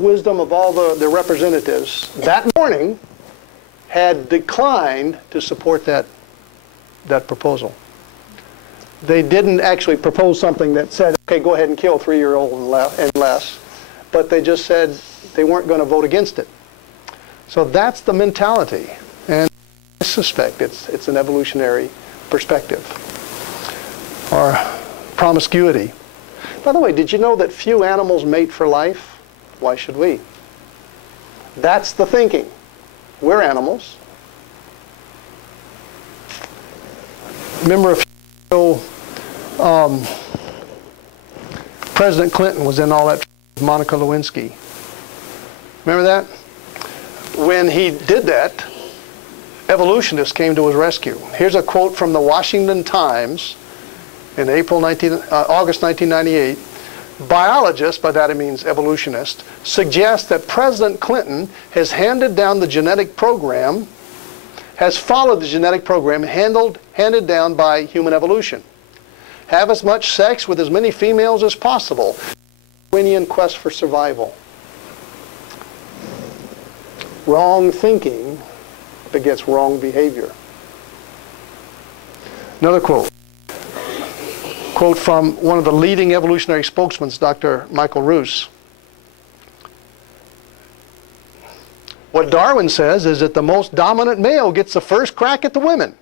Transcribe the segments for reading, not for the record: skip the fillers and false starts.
wisdom of all the representatives that morning had declined to support that proposal. They didn't actually propose something that said, okay, go ahead and kill 3-year-old and less, but they just said they weren't going to vote against it. So that's the mentality, and I suspect it's an evolutionary perspective. Or promiscuity. By the way, did you know that few animals mate for life? Why should we? That's the thinking. We're animals. Remember a few years ago, President Clinton was in all that with Monica Lewinsky. Remember that? When he did that, evolutionists came to his rescue. Here's a quote from the Washington Times in August 1998. Biologists, by that it means evolutionists, suggest that President Clinton has handed down the genetic program, has followed the genetic program handed down by human evolution. Have as much sex with as many females as possible. Darwinian quest for survival. Wrong thinking begets wrong behavior. Another quote. Quote from one of the leading evolutionary spokesmen, Dr. Michael Ruse. What Darwin says is that the most dominant male gets the first crack at the women.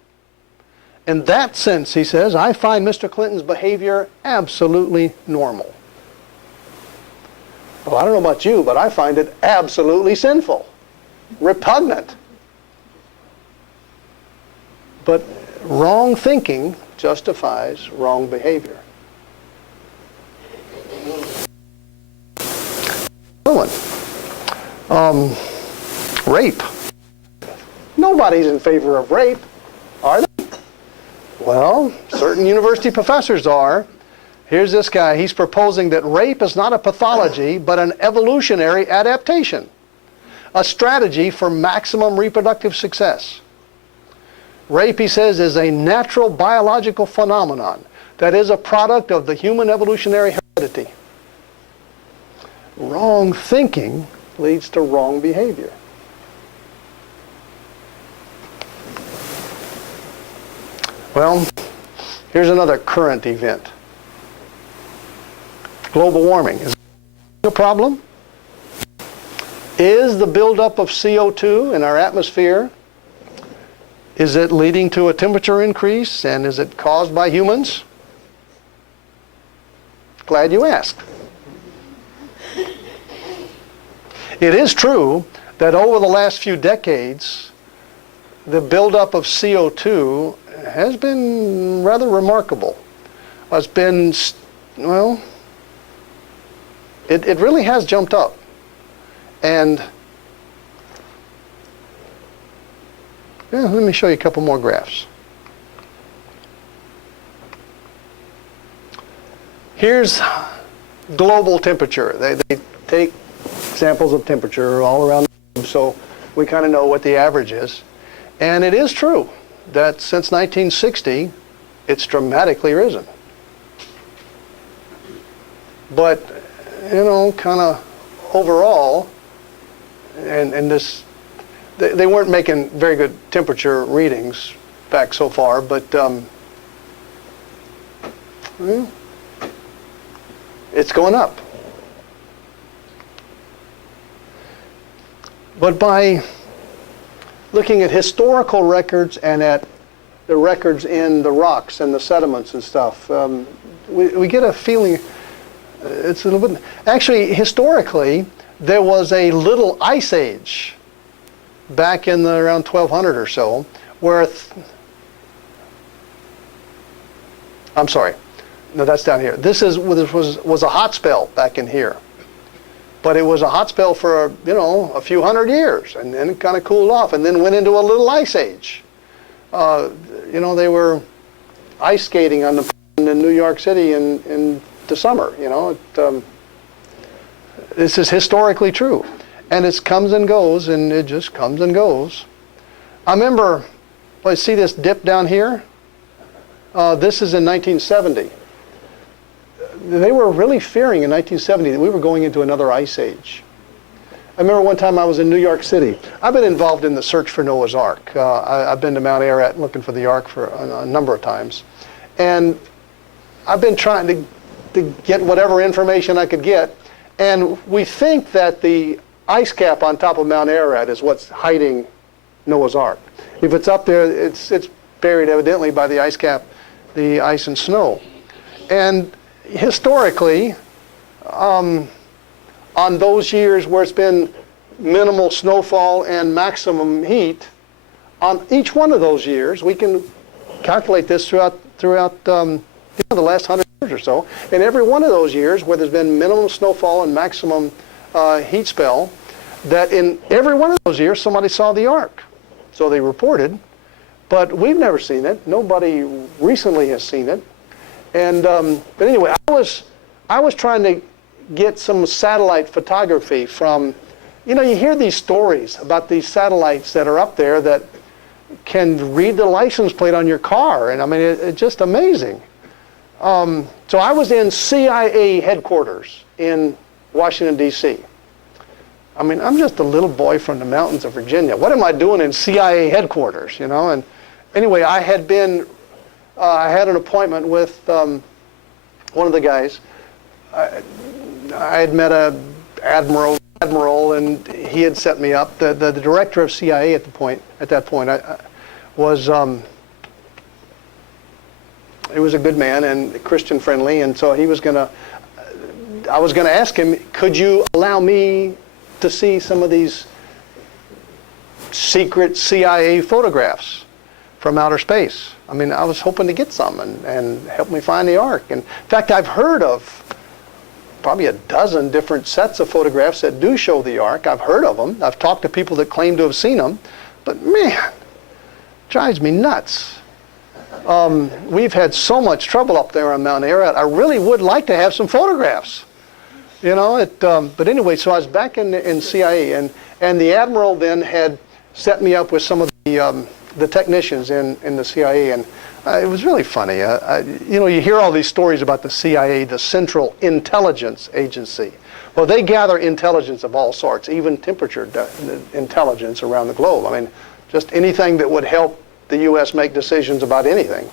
In that sense, he says, I find Mr. Clinton's behavior absolutely normal. Well, I don't know about you, but I find it absolutely sinful, repugnant. But wrong thinking justifies wrong behavior. Another one. Rape. Nobody's in favor of rape, are they? Well, certain university professors are. Here's this guy. He's proposing that rape is not a pathology, but an evolutionary adaptation, a strategy for maximum reproductive success. Rape, he says, is a natural biological phenomenon that is a product of the human evolutionary heredity. Wrong thinking leads to wrong behavior. Well, here's another current event. Global warming. Is it a problem? Is the buildup of CO2 in our atmosphere, is it leading to a temperature increase, and is it caused by humans? Glad you asked. It is true that over the last few decades, the buildup of CO2 has been rather remarkable. It's been, well, it really has jumped up. And yeah, let me show you a couple more graphs. Here's global temperature. They take samples of temperature all around the globe, so we kind of know what the average is. And it is true that since 1960, it's dramatically risen. But, you know, kind of overall, and this, they weren't making very good temperature readings back so far, but it's going up. But by looking at historical records and at the records in the rocks and the sediments and stuff, we get a feeling it's a little bit. Actually, historically, there was a little ice age back in around 1200 or so, where I'm sorry, no, that's down here. This was a hot spell back in here. But it was a hot spell for, you know, a few hundred years, and then it kind of cooled off, and then went into a little ice age. You know, they were ice skating on the in New York City in the summer. You know, this is historically true, and it comes and goes, and it just comes and goes. I remember, well, see this dip down here? This is in 1970. They were really fearing in 1970 that we were going into another ice age. I remember one time I was in New York City. I've been involved in the search for Noah's Ark. I've been to Mount Ararat looking for the Ark for a number of times. And I've been trying to get whatever information I could get. And we think that the ice cap on top of Mount Ararat is what's hiding Noah's Ark. If it's up there, it's buried evidently by the ice cap, the ice and snow. And historically, on those years where it's been minimal snowfall and maximum heat, on each one of those years, we can calculate this throughout the last 100 years or so. In every one of those years where there's been minimum snowfall and maximum heat spell, that in every one of those years somebody saw the Ark. So they reported, but we've never seen it. Nobody recently has seen it. And but anyway, I was trying to get some satellite photography from, you hear these stories about these satellites that are up there that can read the license plate on your car, and I mean, it's just amazing. So I was in CIA headquarters in Washington, D.C. I mean, I'm just a little boy from the mountains of Virginia. What am I doing in CIA headquarters, And anyway, I had an appointment with one of the guys. I had met an admiral, and he had set me up. The director of CIA at that point, he was a good man and Christian friendly, and so I was going to ask him, could you allow me to see some of these secret CIA photographs from outer space? I mean, I was hoping to get some and help me find the Ark. And in fact, I've heard of probably a dozen different sets of photographs that do show the Ark. I've heard of them. I've talked to people that claim to have seen them. But man, it drives me nuts. We've had so much trouble up there on Mount Ararat. I really would like to have some photographs. But anyway, so I was back in CIA, and the admiral then had set me up with some of the technicians in the CIA, and it was really funny. You hear all these stories about the CIA, the Central Intelligence Agency. Well, they gather intelligence of all sorts, even temperature intelligence around the globe. I mean, just anything that would help the U.S. make decisions about anything.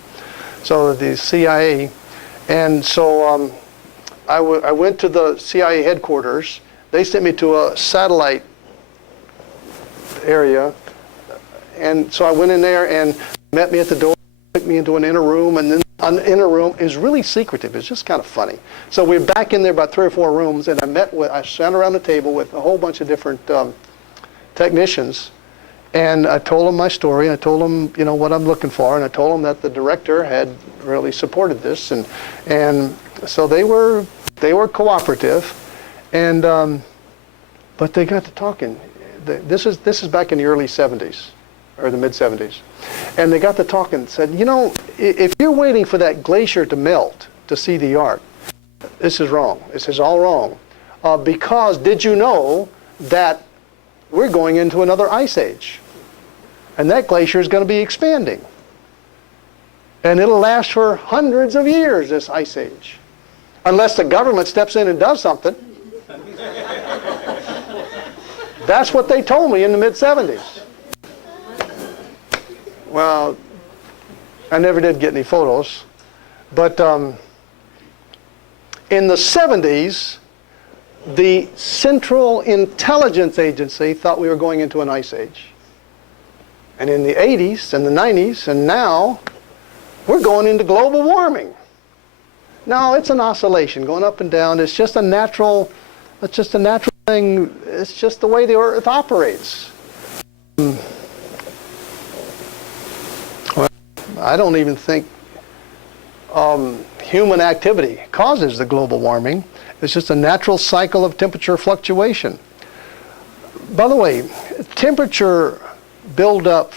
So the CIA, and so I went to the CIA headquarters. They sent me to a satellite area, and so I went in there and met me at the door, took me into an inner room, and then an inner room is really secretive. It's just kind of funny. So we're back in there about 3 or 4 rooms, and I sat around the table with a whole bunch of different technicians, and I told them my story. I told them, what I'm looking for, and I told them that the director had really supported this, and so they were cooperative, and but they got to talking. This is back in the early 70s, or the mid 70s, and they got to talking and said, if you're waiting for that glacier to melt to see the Ark, this is wrong. This is all wrong, because did you know that we're going into another ice age, and that glacier is going to be expanding, and it'll last for hundreds of years, this ice age. Unless the government steps in and does something. That's what they told me in the mid-70s. Well, I never did get any photos. But in the 70s, the Central Intelligence Agency thought we were going into an ice age. And in the 80s and the 90s, and now, we're going into global warming. No, it's an oscillation going up and down. It's just a natural thing. It's just the way the Earth operates. Well, I don't even think human activity causes the global warming. It's just a natural cycle of temperature fluctuation. By the way, temperature buildup